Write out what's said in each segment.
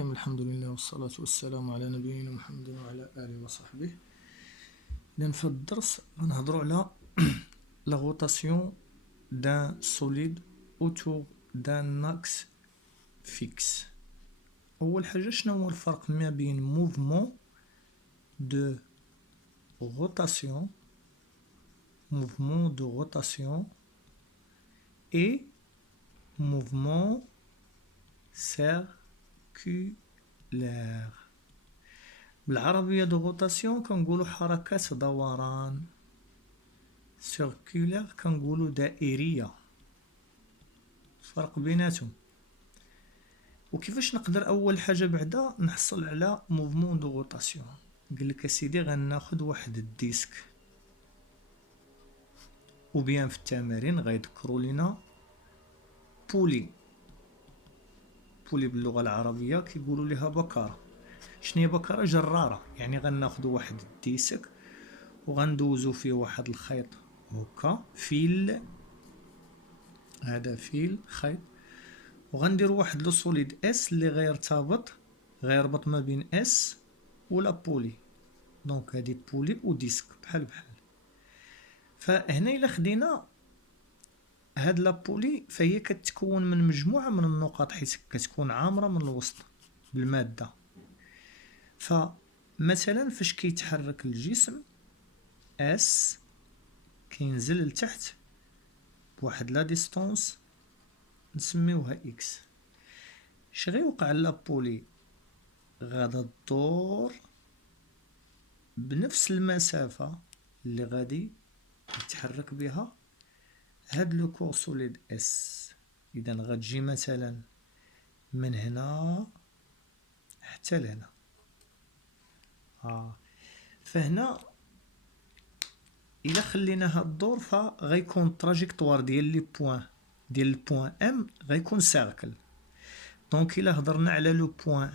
الحمد لله والصلاة والسلام على نبينا محمد وعلى آله وصحبه. إذن في الدرس غنهضرو على لا روتاسيون دان سوليد autour d'un axe fixe. أول حاجة شنو هو الفرق ما بين موفمون دو روتاسيون et mouvement circulaire. بالعربية دو روتاسيون كنقولو حركات دوران، سيركولير كنقولو دائرية. الفرق بيناتهم وكيفاش نقدر أول حاجة بعدا نحصل على موفمون دو روتاسيون. قالك اسيدي غناخد واحد الديسك وبيان في التمارين غيذكروا لنا بولي باللغة العربية كيقولوا لها بكرة. شنو هي بكرة؟ جرارة. يعني غناخدو واحد الديسك وغندوزو فيه واحد الخيط هكا فيل، هذا فيل خيط، وغنديرو واحد لو سوليد اس اللي غيربط ما بين اس ولا بولي. دونك هادي بولي وديسك بحال فهنا الا خدينا هاد لابولي فهي كتكون من مجموعة من النقط حيث كتكون عامرة من الوسط بالمادة. فمثلا فاش كيتحرك الجسم اس كينزل لتحت بواحد لا ديستونس نسميوها اكس. اش غيوقع لابولي؟ غادا تدور بنفس المسافة اللي غادي يتحرك بها هاد لو كور سوليد اس. اذا غتجي مثلا من هنا حتى لهنا. فهنا الا خليناها الدور فغيكون تراجيكتوار ديال لي بوين ديال البوين ام غيكون سيركل. دونك الا هضرنا على لو بوين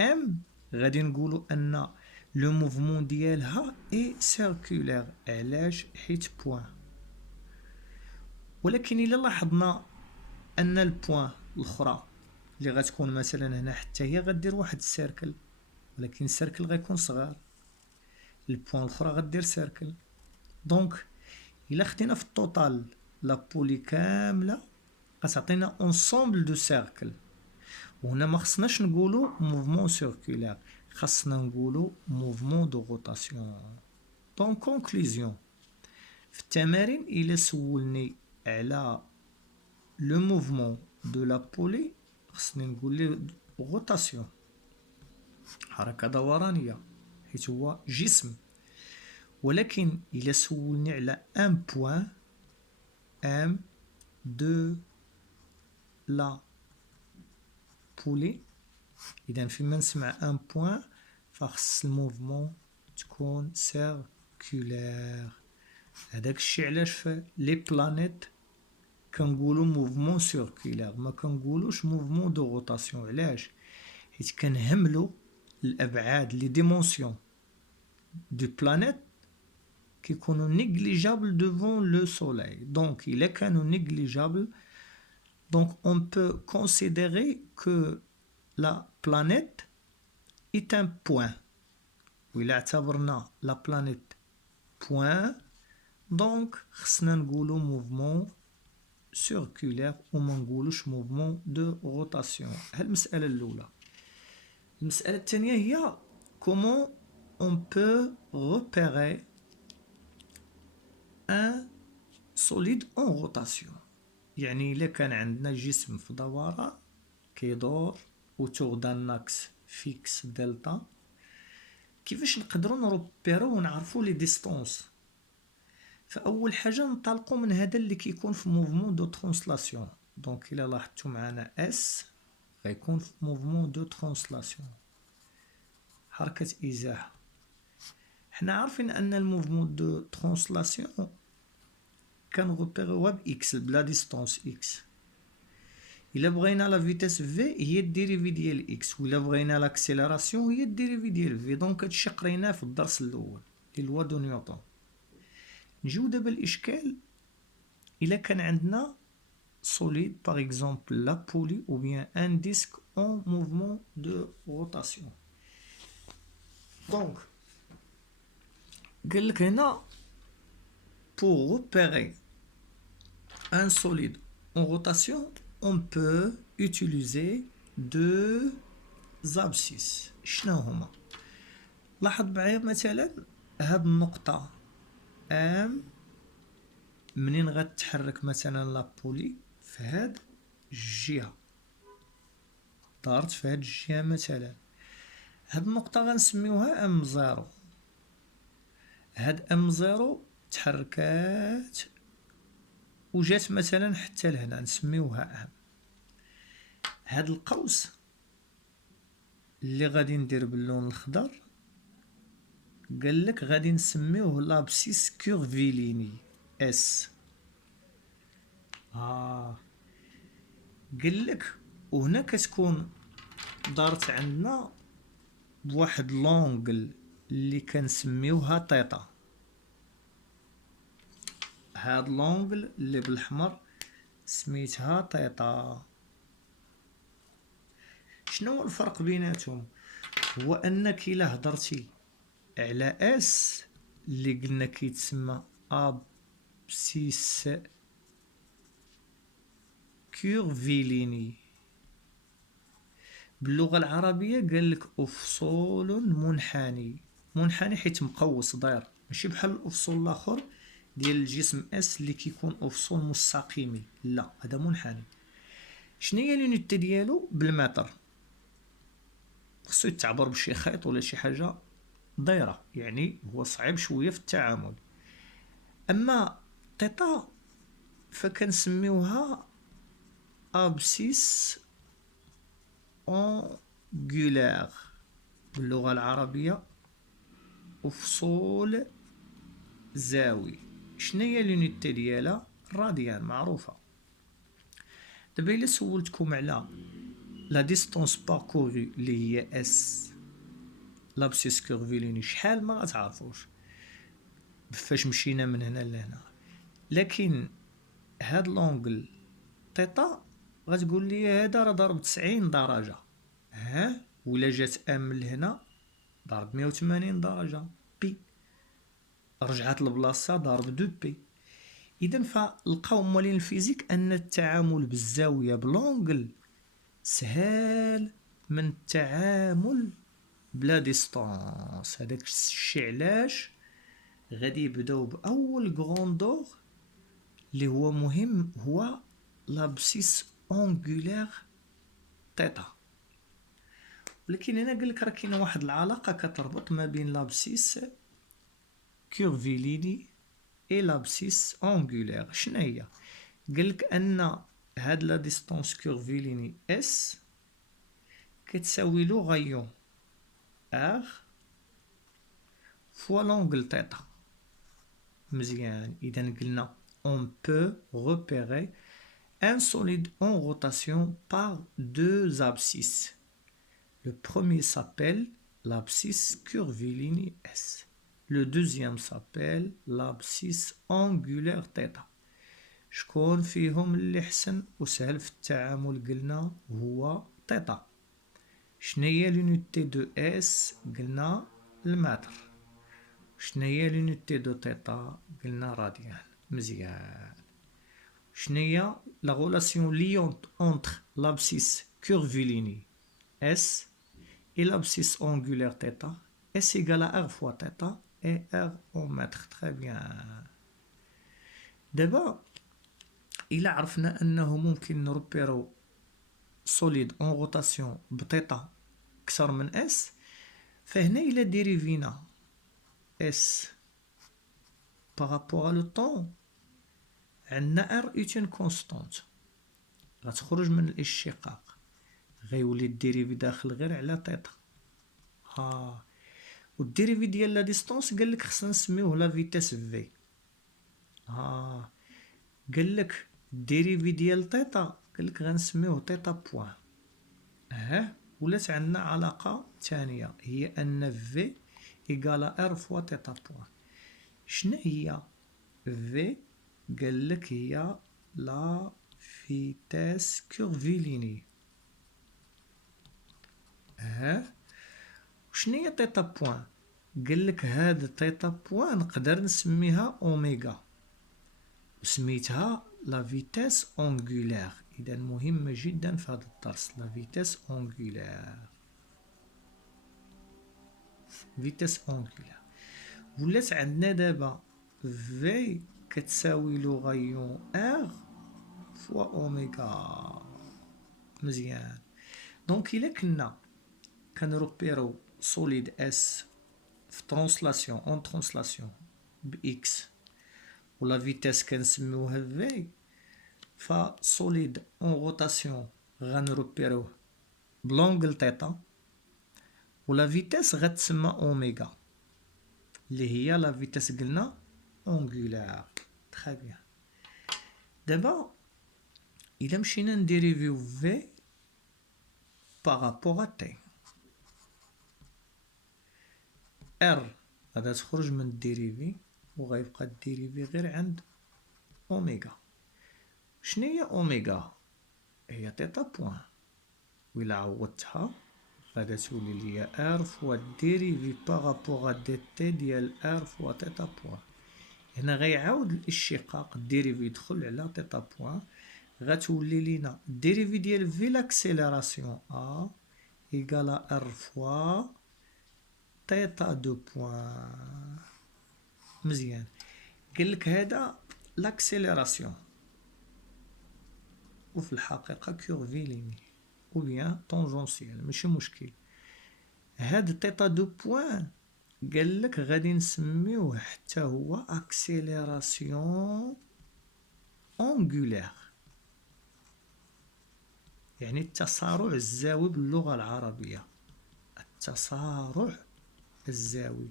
ام غادي نقولوا ان لو موفمون ديالها اي سيركولير. علاش؟ حيت بوين. ولكن الا لاحظنا ان البوين الاخرى اللي غتكون مثلا هنا حتى هي غدير واحد السيركل، ولكن السيركل غيكون صغار. البوين الاخرى غدير سيركل. دونك الا خدينا في التوتال لابولي كامله غتعطينا اونسومبل دو سيركل. وهنا ما خصناش نقولوا موفمون سيركولير، خاصنا نقولوا موفمون دو روتاسيون. دونك كونكلوزيون في التمارين الا سولني على لو موفمون دو لابولي خصني نقول ليه روتاسيون، حركه دورانيه حيت هو جسم. ولكن الا سولني على ان بوين ام دو لا بولي، اذا فيما نسمع ان بوين فخص الموفمون تكون سيركولير. هذاك الشيء علاش في لي بلانيت كنقولوا موفمون سيركولير ما كنقولوش موفمون دو روتاسيون. علاش؟ حيت كنهملوا الابعاد لي ديمونسيون دو بلانيت كيكونوا نيجليجابل devant le soleil. Donc il est كانوا négligeable, donc on peut considérer que la planète est un point. وإلا اعتبرنا la planète point donc خصنا نقولوا mouvement circulaire وما نقولوش mouvement de rotation. هاد المسألة الأولى. المسألة الثانية هي comment on peut repérer ان solide en rotation. يعني إلا كان عندنا جسم في دوران كيدور autour d'un axe fixe دلتا، كيفاش نقدروا نروبيرو ونعرفوا لي ديستونس؟ فأول حاجة ننطلقوا من هذا اللي كيكون في موفمون دو ترانسلاسيون. دونك إلا لاحظتوا معنا اس غيكون في موفمون دو ترانسلاسيون، حركة إزاحة. حنا عارفين أن الموفمون دو ترانسلاسيون كنغوبيروها بإكس بلا ديستونس إكس. إلا بغينا لا فيتاس في هي الديريفي ديال إكس، وإلا بغينا لاكسيلاراسيون هي الديريفي ديال في. دونك هادشي قريناه في الدرس الأول ديال لوا دو نيوتن. نجيو دابا الإشكال إلا كان عندنا solide par exemple la poulie ou bien un disque en mouvement de rotation. Donc, قال لك هنا pour repérer un solide en rotation, on peut utiliser deux abscisses. شنو هما؟ لاحظ معايا مثلا هاد النقطة ام منين غتحرك مثلا لابولي في هاد الجهة، دارت في هاد الجهة مثلا، هاد النقطة غنسميوها ام زيرو. هاد ام زيرو تحركات وجات مثلا حتى لهنا نسميوها ام. هاد القوس اللي غادي ندير باللون الخضر قالك غادي نسميوه لابسيس كورفيليني اس. قالك وهنا كتكون دارت عندنا بواحد لونغل اللي كنسميوها تيتا. هاد لونغل اللي بالاحمر سميتها تيتا. شنو هو الفرق بيناتهم؟ هو انك الا هضرتي على اس اللي قلنا كيتسمى ابسيس كورفيليني، باللغة العربية قالك أفصول منحني. منحني حيت مقوس داير، ماشي بحال الأفصول الآخر ديال الجسم اس اللي كيكون أفصول مستقيمي، لا هذا منحني. شناهي لونيتي ديالو؟ بالمتر. خصو يتعبر بشي خيط ولا شي حاجة دايرة، يعني هو صعيب شوية في التعامل. أما تيتا فكنسميوها أبسيس أونغولار باللغة العربية، أفصول زاوي. شناهي لونيتي ديالها؟ الراديان معروفة. دابا إلا سولتكم على لا ديستونس باركوري اللي هي اس لابسيس كورفيليني شحال ما غتعرفوش فاش مشينا من هنا لهنا، لكن هاد لونغل تيتا غتقول لي هذا راه ضرب 90 درجة، ولا جات ام لهنا ضرب 180 درجة بي، رجعت لبلاصتها ضرب 2 بي. اذا فلقاو موالين الفيزيك ان التعامل بالزاوية بلونغل سهال من التعامل بلا ديستانس. هذاك الشيء علاش غادي يبداو باول غروندور اللي هو مهم، هو لابسيس اونغولار تيتا. ولكن هنا قالك راه كاينه واحد العلاقه كتربط ما بين لابسيس كورفيليني اي لابسيس اونغولار. شنو هي؟ قالك ان هاد لا ديستونس كورفيليني اس كتساوي لو غايون ار فوا لونغل تيتا. مزيان، اذا قلنا on peut repérer un solide en rotation par deux abscisses. Le premier s'appelle l'abscisse curviligne S. Le deuxième s'appelle l'abscisse angulaire θ. شكون فيهم اللي حسن وسهل في التعامل؟ قلنا هو θ. شناهي لونيتي دو اس؟ قلنا المتر. شناهي لونيتي دو θ؟ قلنا راديان. مزيان. شناهي لا غولاسيون ليونت اونتر لابسيس كورفيليني S et l'abscisse angulaire θ, S égale à R fois θ et R en mètre. Très bien. دابا إلا عرفنا أنه ممكن نروبيرو solide en rotation بثيتا أكثر من S، فهنا إلا ديريفينا S par rapport à le temps عندنا R est une constante غتخرج من الاشتقاق، غيولي الديريفي داخل غير على تيتا. والديريفي ديال لا ديستونس قالك خصنا نسميوه لا فيتاس في. قالك الديريفي ديال تيتا قالك غنسميوه تيتا بوان. ولات عندنا علاقة ثانية هي أن في إيكالا ار فوا تيتا بوان. شنو هي في؟ قالك هي لا فيتاس كورفيليني. ها شنو هي تيتا بوان؟ قال لك هاد تيتا بوان نقدر نسميها اوميغا وسميتها لا فيتاس اونغولار. اذا مهمه جدا في هذا الدرس لا فيتاس اونغولار. فيتاس اونغولار ولات عندنا دابا في كتساوي لوغايون ار فوا اوميغا. مزيان. دونك الا كنا كنروبيرو سوليد اس في ترانسلاسيون اون ترانسلاسيون باكس ولا فيتاس كنسميوها في، فسوليد اون روتاسيون غنروبيروه بلونغل تيتا ولا فيتاس غتسمى اوميغا اللي هي لا فيتاس قلنا اونغولار. تري بيان. دابا الا مشينا نديريفيو في بارابور ا تي ار غادا تخرج من الديريفي وغيبقى الديريفي غير عند اوميغا. شنو هي اوميغا؟ هي تيتا بوان وإلا عوضتها غادا تولي ليا ار فوا ديريفي بارابور دي تي ديال ار فوا تيتا بوان. هنا غيعاود الاشتقاق الديريفي يدخل على تيتا بوان غتولي لينا الديريفي ديال في لاكسيليراسيون ا ايكالا ار فوا تيتا دو بوان. مزيان. قالك هذا لاكسيليراسيون وفي الحقيقة كورفيليني او بيان طونجونسيال ماشي مشكل. هاد تيتا دو بوان قالك غادي نسميوه حتى هو اكسيليراسيون اونغولار، يعني التسارع الزاوي باللغة العربية. التسارع الزاوي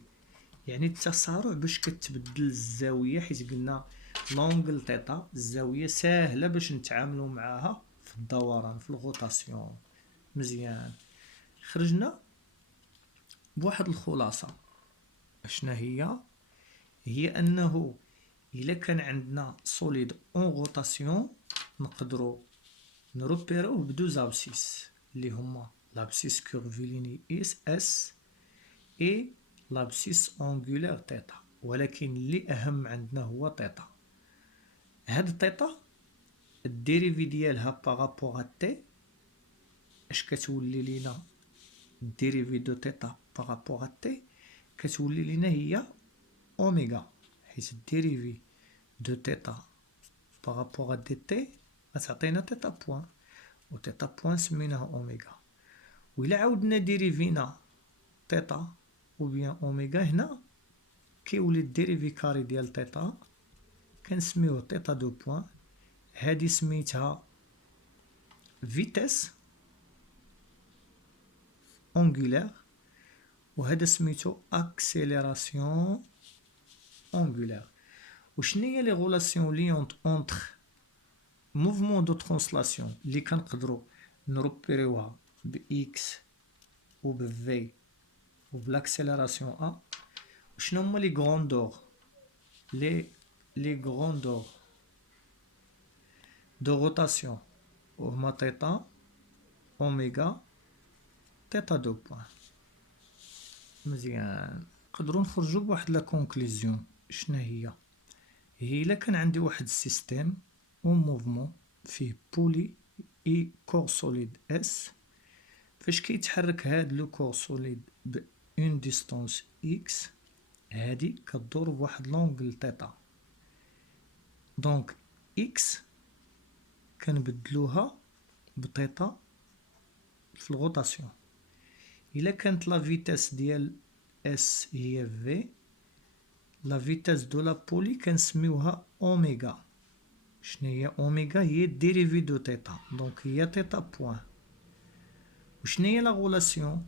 يعني التسارع باش كتبدل الزاوية، حيت قلنا لونغل تيتا الزاوية ساهلة باش نتعاملو معاها في الدوران في الغوطاسيون. مزيان. خرجنا بواحد الخلاصة. اشنا هي انه الا كان عندنا سوليد اون غوطاسيون نقدروا نروبيروه بدوز ابسيس اللي هما لابسيس كورفيليني اس اس اي لابسيس اونغولار تيتا، ولكن اللي اهم عندنا هو تيتا. هاد التيتا الديريفي ديالها بارابور تي اش كتولي لينا؟ الديريفي دو تيتا بارابور تي كتولي لينا هي اوميغا، حيت الديريفي دو تيتا بارابور دي تي غتعطينا تيتا بوان، و تيتا بوان سميناها اوميغا. وإلا عاودنا ديريفينا تيتا و بيان اوميغا هنا كيولي الديريفي كاري ديال تيتا كنسميوه تيتا دو بوان. هادي سميتها فيتاس اونغولار وهذا سميتو اكسيليراسيون اونغولار. وشنو هي لي غولاسيون ليونت اونتر موفمون دو ترانسلاسيون اللي كنقدروا نروبيريوها ب اكس و ب في و بالاكسيليراسيون ا؟ شنو هما لي غروندور لي غروندور دو روتاسيون؟ وهما تيتا اوميغا تيتا دو بوان. مزيان. نقدروا نخرجوا بواحد لا كونكلوزيون. شنو هي الا كان عندي واحد السيستيم اون موفمون فيه بولي اي كور سوليد اس، فاش كيتحرك هاد لو كور سوليد ب اون ديستونس اكس هادي كدور بواحد لونغل تيتا. دونك اكس كنبدلوها بتيتا في الغوطاسيون. الا كانت لا فيتاس ديال اس هي في، لا فيتاس دو لا بولي كنسميوها اوميغا. شنو هي اوميغا؟ هي الديريفي دو تيتا، دونك هي تيتا بوان. وشنو هي لا غولاسيون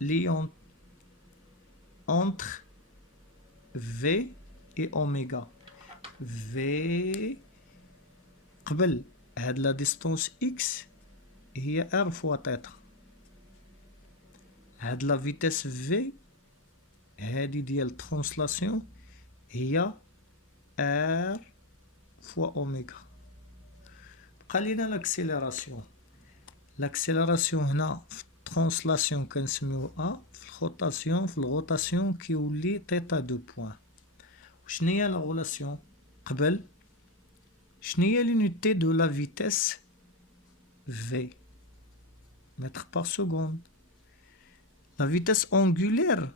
لي اونتر في اي اوميغا؟ في قبل هاد لا ديستونس اكس هي ار فوا تيتا، هاد لا فيتاس في هادي ديال ترانسلاسيون هي ار فوا اوميغا. بقى لينا لاكسيليراسيون. لاكسيليراسيون هنا ترانسلاسيون كنسميوها في الغوطاسيون كيولي تيتا دو بوان. شنيا لا غولاسيون قبل؟ شنيا لونيتي دو لا فيتيس في متر بار سكوند. لا فيتيس اونغولير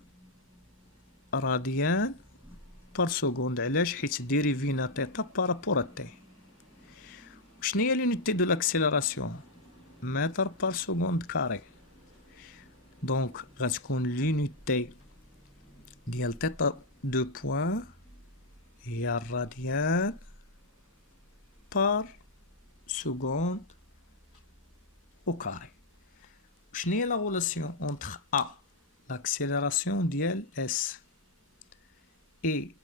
راديان بار سكوند. علاش؟ حيت ديريفينا تيتا بارابور تي. شنيا لونيتي دو لاكسيلاراسيون؟ متر بار سكوند كاري. دونك غتكون لونيتي ديال تيتا دو بوان هي الراديان بار سكوند او كاري. شنيا لا غولاسيون اونتر ا لاكسيلاراسيون ديال اس اي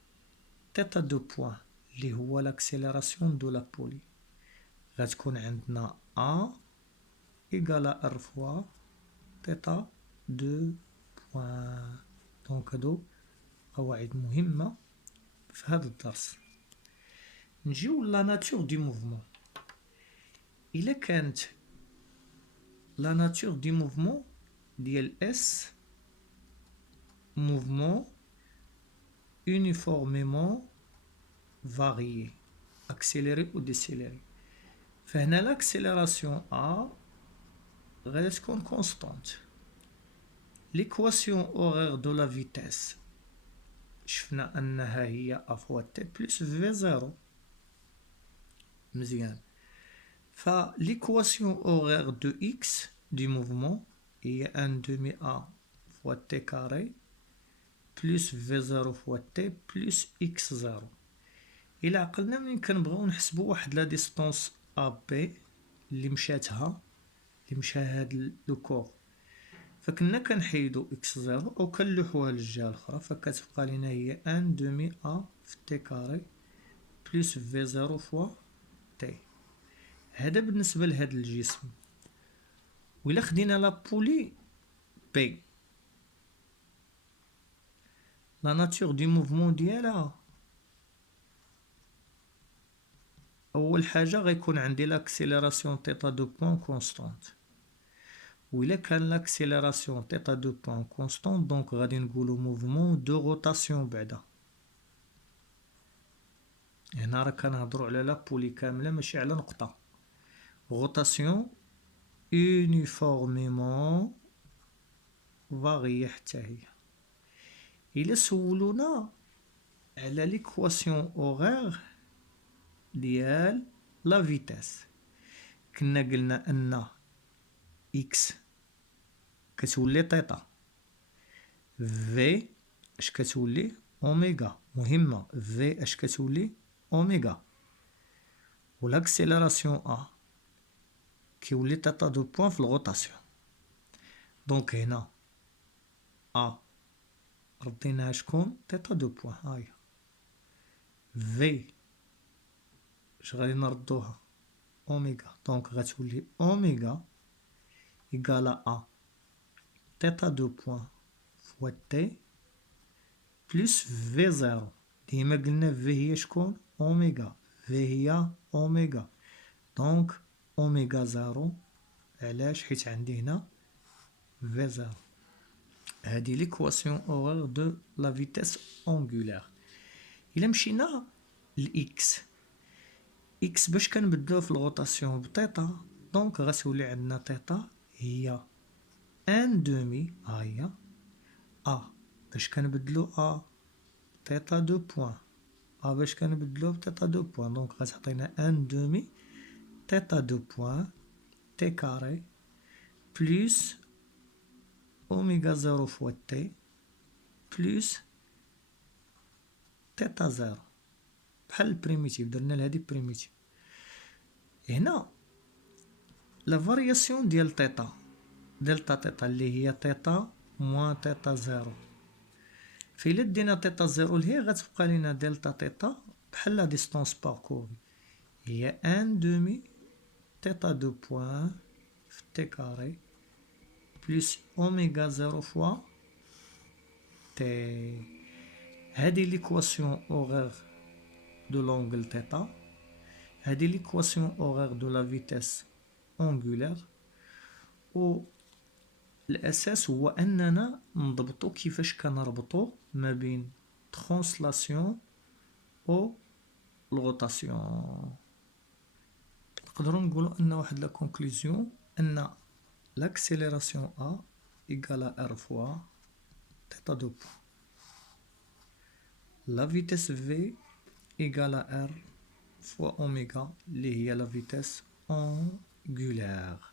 تيتا دو بوان اللي هو لاكسيلاراسيون دو لا بولي؟ غتكون عندنا ا ايكالا ار فوا تيتا دو بوان. دونك هادو قواعد مهمة في هذا الدرس. نجيو لا ناتور دي موفمون. إلا كانت لا ناتور دي موفمون ديال اس موفمون uniformément varié accéléré ou décéléré، فهنا لاكسيليراسيون ا غادي تكون كونستانت. ليكواسيون اوغير دو لا فيتيس شفنا انها هي ا فوا تي بلس في زيرو. مزيان. فليكواسيون اوغير دو اكس دو موفمون هي ان دومي ا فوا تي كاري بلس في زيرو فوا تي بلس اكس زيرو. الى عقلنا ملي كنبغيو نحسبو واحد لا ديستونس ا بي اللي مشاتها اللي مشى هاد لو كور، فكنا كنحيدو اكس زيرو او كنلوحوها للجهه الاخرى، فكتبقى لينا هي ان دومي ا في تي كاري بلس في زيرو فوا تي. هذا بالنسبه لهاد الجسم. وإلا خدينا لا بولي بي، لا ناتور دي موفمون ديالها اول حاجه غيكون عندي لاكسيليراسيون تيتا دو بوان كونستانت. وإلا كان لاكسيليراسيون تيتا دو بوان كونستانت دونك غادي نقولو موفمون دو روتاسيون بعدا. هنا راه كنهضرو على لا بولي كامله ماشي على نقطه. روتاسيون يونيفورميمون فاغيي حتى هي. إلا سولونا على ليكواسيون اوغير ديال لا فيتاس، كنا قلنا ان اكس كتولي تيتا، في اش كتولي اوميغا. مهمة في اش كتولي اوميغا، و لاكسيليراسيون ا كيولي تيتا دو بوان في الغوطاسيون. دونك هنا ا رديناها شكون؟ تيتا دو بوان. هاهي في اش غادي نردوها؟ اوميغا. دونك غتولي اوميغا إيكالا ا تيتا دو بوان فوا تي بلس في زيرو. ديما قلنا في هي شكون؟ اوميغا. في هي اوميغا. دونك اوميغا زيرو. علاش؟ حيت عندي هنا في زيرو. هادي ليكواسيون اوغير دو لا فيتيس اونغولير. إلا مشينا لإكس، إكس باش كنبدلوه في الغوطاسيون بتيتا، دونك غتولي عندنا تيتا هي ان دومي. ها هي ا باش كنبدلو ا تيتا دو بوان، ا باش كنبدلوه بتيتا دو بوان، دونك غتعطينا ان دومي تيتا دو بوان تي كاري بلس اوميغا زيرو فوا تي بلس تيتا زيرو. بحال البريميتيف درنا لهادي بريميتيف. هنا لا فارياسيون ديال تيتا دلتا تيتا اللي هي تيتا موان تيتا زيرو، فإلا دينا تيتا زيرو لهي غتبقى لينا دلتا تيتا بحال لا ديستونس باركوري هي ان دومي تيتا دو بوان في تي كاري بلس اوميغا زيرو فوا تي. هادي ليكواسيون اوغير دو لونغل تيتا، هادي ليكواسيون اوغير دو لا فيتيس اونغولير، و الاساس هو اننا نضبطو كيفاش كنربطو ما بين ترانسلاسيون و الغوتاسيون. نقدروا نقولوا ان واحد لا كونكلوزيون ان l'accélération A égale à R fois θ de point. La vitesse V égale à R fois oméga اللي هي la vitesse angulaire.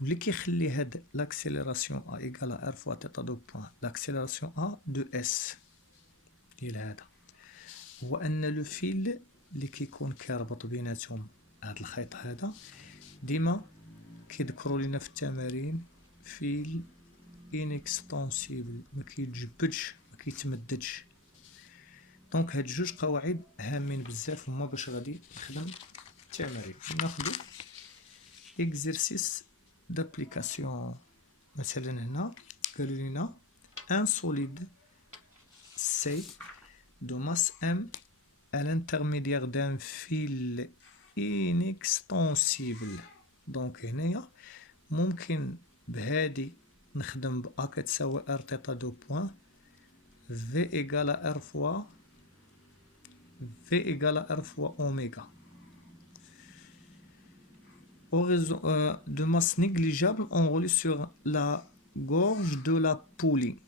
واللي كيخلي هاد l'accélération A égale à R fois θ de point l'accélération A de S ديال هذا هو ان لو فيل اللي كيكون كيربط بيناتهم هاد الخيط هذا ديما كيذكروا لينا في التمارين فيل انكستونسيبل، ما كيتجبدش ما كيتمددش. دونك هاد جوج قواعد هامين بزاف هما باش غادي نخدم التمارين. ناخدو اكزرسيس دابليكاسيون. مثلا هنا قالوا لينا ان سوليد سي دو ماس ام à l'intermédiaire d'un fil inextensible. دونك هنايا ممكن بهادي نخدم ب A كتساوي R θ دو بوان V égale à R fois V égale à R fois oméga. Au réseau de masse négligeable enroulée sur la gorge de la poulie.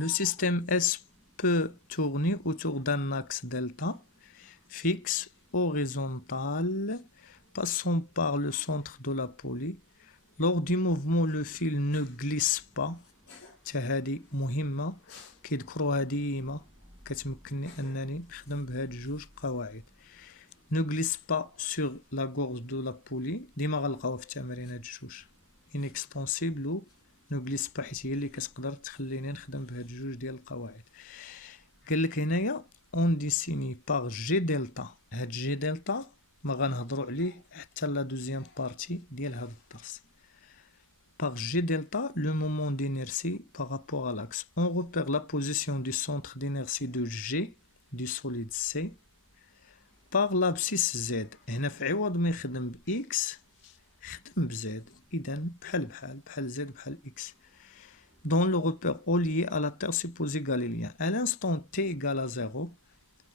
Le système S peut tourner autour d'un axe delta fixe horizontal passant par le centre de la poulie. Lors du mouvement, le fil ne glisse pas. هذه مهمة كيذكروها ديما كتمكنني أنني نخدم بهاد جوج قواعد. Ne glisse pas sur la gorge de la poulie. ديما غنلقاوها في التمارين هاد جوج inextensible و ne glisse pas حيت هي اللي كتقدر تخليني نخدم بهاد جوج ديال القواعد. قالك هنايا اون ديسيني باغ جي دلتا. هاد جي دلتا ما غنهضروا عليه حتى لا دوزيام بارتي ديال هاد الدرس. Par G delta, le moment d'inertie par rapport à l'axe. On repère la position du centre d'inertie de G du solide C par l'abscisse Z. هنا في عوض ما يخدم ب X خدم ب Z. إذا بحال Z بحال X. Dans le repère O lié à la Terre supposée galiléen. À l'instant T égale à 0,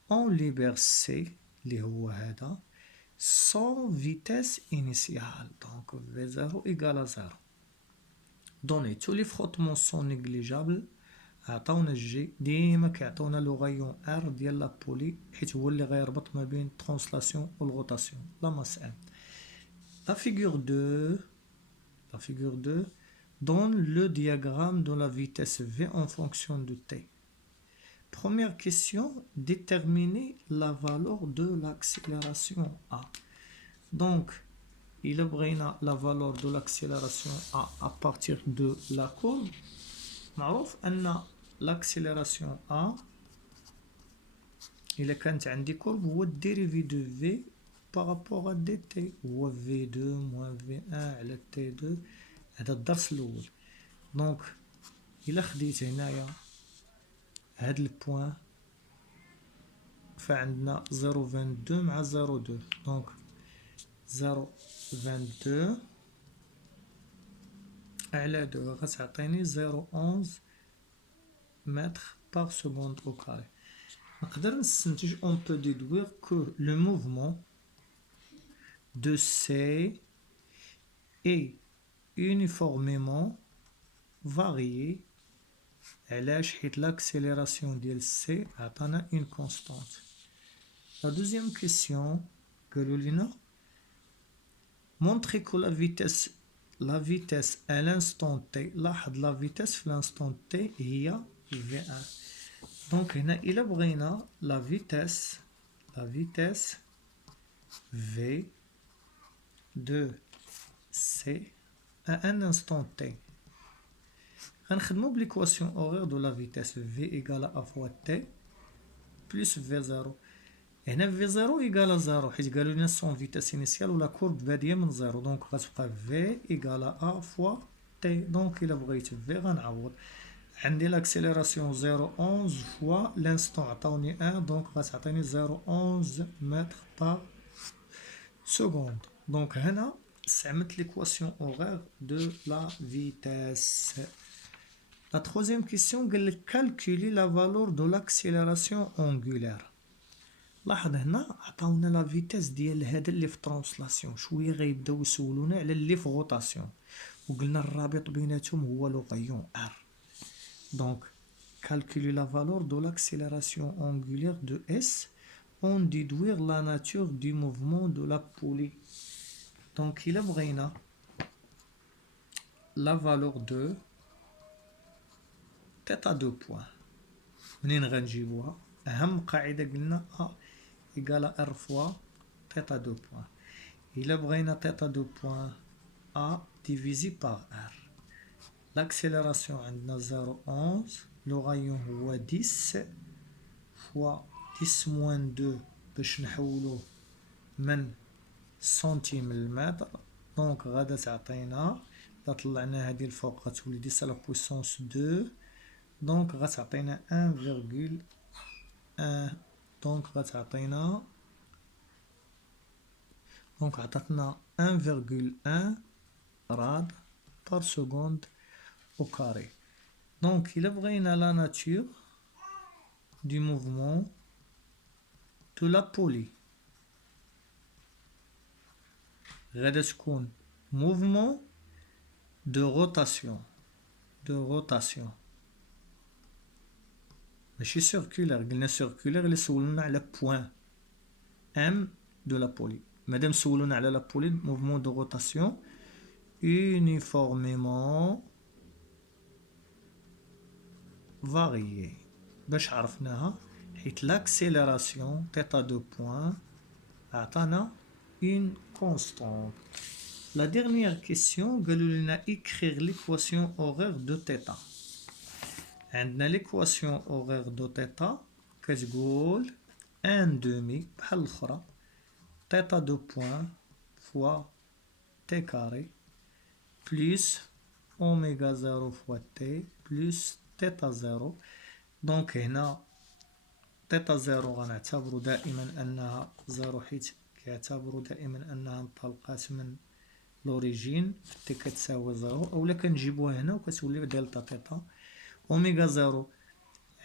on libère C, اللي هو هذا, sans vitesse initiale. Donc V0 égale à 0. Données. Tous les frottements sont négligeables. عطاونا الجي ديما كيعطونا لو غايون ار ديال لا بولي حيت هو اللي غيربط ما بين الترانسلاسيون والغوتاسيون. لا ماس ام. La figure 2 donne le diagramme de la vitesse V en fonction de T. Première question, déterminer la valeur de l'accélération A. Donc, il a la valeur de l'accélération A à partir de la courbe. معروف أن l'accélération A إلا كانت عندي courbe هو الديريفي دو V par rapport à dt هو V2 moins V1 على T2. هذا الدرس الأول. دونك إلا خديت هنايا هاد البوان فعندنا 0.22 مع 0.2. دونك 0.22 على 2 غتعطيني 0.11 متر par seconde au carré. نقدر نستنتج on peut déduire que le mouvement de C est uniformément varié. علاش حيت l'accélération ديال C عطانا une constante. La deuxième question قالوا لينا montrer que la vitesse à l'instant T. لاحظ la vitesse في l'instant T هي V1. donc هنا إلا بغينا la vitesse V de C à un instant T. غنخدمو بليكواسيون horaire de la vitesse V égale à A fois T plus V0. هنا V0 égale à 0 حيت قالوا لنا son vitesse initiale ولا كورب بادية من 0. دونك غتبقى V égale à A fois T. دونك إلا بغيت V غنعوض عندي لاكسيليراسيون 0.11 فوا لانستون عطاوني 1 دونك غتعطيني 0.11 متر بار سكوند. دونك هنا استعملت l'équation horaire de la vitesse. La troisième question قال لك calculer la valeur de l'accélération angulaire. لاحظ هنا عطاونا لا فيتاس ديال هذا اللي في ترانسلاسيون، شويه غيبداو يسولونا على اللي في غوطاسيون، وقلنا الرابط بيناتهم هو لو غيون ار. دونك calculer la valeur de l'accélération angulaire de S on déduire la nature du mouvement de la poulie. Donc il a بغينا la valeur de θ دو بوان، منين غنجيبوها؟ أهم قاعدة قلنا A égale à R fois θ دو بوان. إلا بغينا θ دو بوان A divisé par R. L'accélération عندنا 0,11، لو غايون هو 10 fois 10 moins 2 باش نحولوه من سنتيم للمتر. دونك غادا تعطينا، إلا طلعنا هادي الفوق غتولي 10 على بويسونس 2، دونك غتعطينا 1,1. دونك غتعطينا، دونك عطاتنا 1,1 راد بار سكوند au carré. Donc il a بغينا la nature du mouvement de la poulie. غادا تكون mouvement de rotation ماشي circulaire. قلنا circulaire اللي سولونا على point M de la poulie. مادام سولونا على la poulie mouvement de rotation uniformément varié. باش عرفناها حيت l'accélération θ دو بوان عطانا une constante. La dernière question قالوا لنا écrire l'équation horaire de θ. عندنا l'équation horaire de θ كتقول 1 demi بحال الاخرى θ دو بوان fois t carré plus oméga 0 fois t plus θ 0. دونك هنا θ 0 غنعتبرو دائما انها 0 حيت كيعتبروا دائما انها انطلقات من لوريجين تي كتساوي 0، اولا كنجيبوها هنا وكتولي دلتا θ. اوميغا 0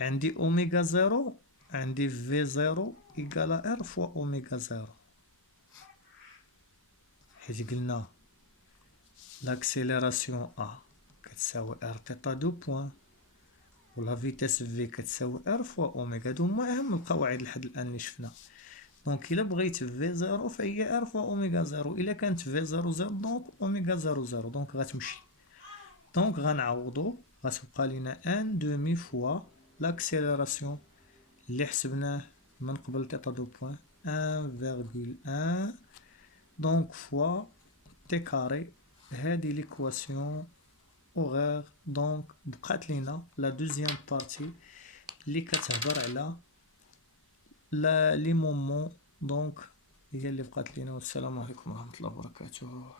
عندي اوميغا 0 عندي في 0 ايكالا ار فوا اوميغا 0، حيت قلنا لاكسيليراسيون ا كتساوي ار θ دو بوان ولا فيتاس في كتساوي ار فوا اوميغا. هادو هما اهم القواعد لحد الان اللي شفنا. دونك الا بغيت في 0 فهي ار فوا اوميغا 0، الا كانت في 0 0 دونك اوميغا 0 0، دونك غتمشي. دونك غنعوضو غتبقى لينا 1 دومي فوا لاكسيليراسيون اللي حسبناه من قبل θ دو بوان 1,1 دونك فوا تي كاري. هادي ليكواسيون اوغير. دونك بقات لينا لا دوزيام بارتي اللي كتهضر على لا لي مومون، دونك هي اللي بقات لينا. والسلام عليكم ورحمة الله وبركاته.